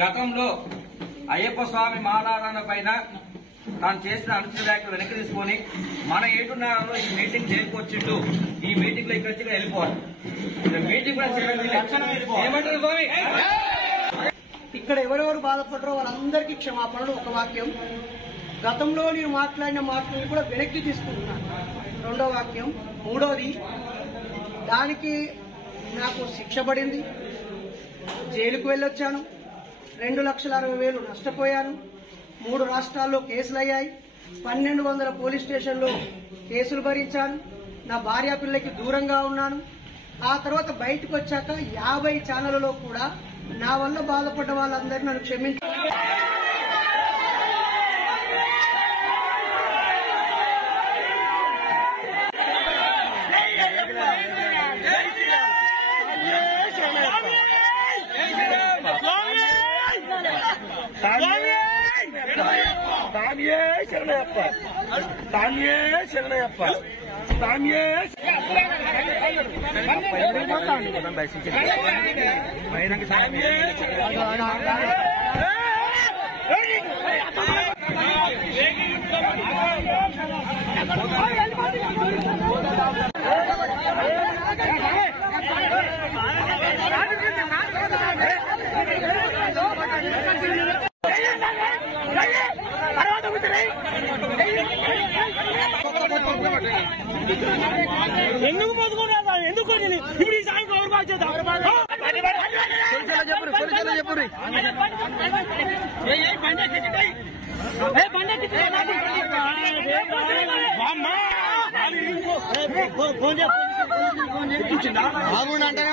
గతంలో అయ్యప్ప స్వామి మాలారాధన పైన తాను చేసిన అనుచిత వ్యాఖ్యలు వెనక్కి తీసుకొని మన ఏటున్నారో ఈ మీటింగ్ చేరుకొచ్చిండు, ఈ మీటింగ్ లో ఇక్కడికి వెళ్ళిపోవాలి. మీటింగ్ ఏమంటారు స్వామి? ఇక్కడ ఎవరెవరు బాధపడరో వాళ్ళందరికీ క్షమాపణలు. ఒక వాక్యం, గతంలో నేను మాట్లాడిన మాటలను కూడా వెనక్కి తీసుకుంటున్నాను. రెండో వాక్యం. మూడోది, దానికి నాకు శిక్ష పడింది, జైలుకు వెళ్ళొచ్చాను, 2,60,000 నష్టపోయాను, 3 రాష్ట్రాల్లో కేసులయ్యాయి, 1,200 పోలీస్ స్టేషన్లో కేసులు భరించాను, నా భార్య పిల్లకి దూరంగా ఉన్నాను. ఆ తర్వాత బయటకు వచ్చాక 50 ఛానళ్లలో కూడా నా వల్ల బాధపడ్డ వాళ్ళందరూ నన్ను క్షమించారు. ఎందుకు పోతుకున్నా ఎందుకు ఇప్పుడు ఈ సాయం కవర్ బాధ్యత బాగుండంటేనే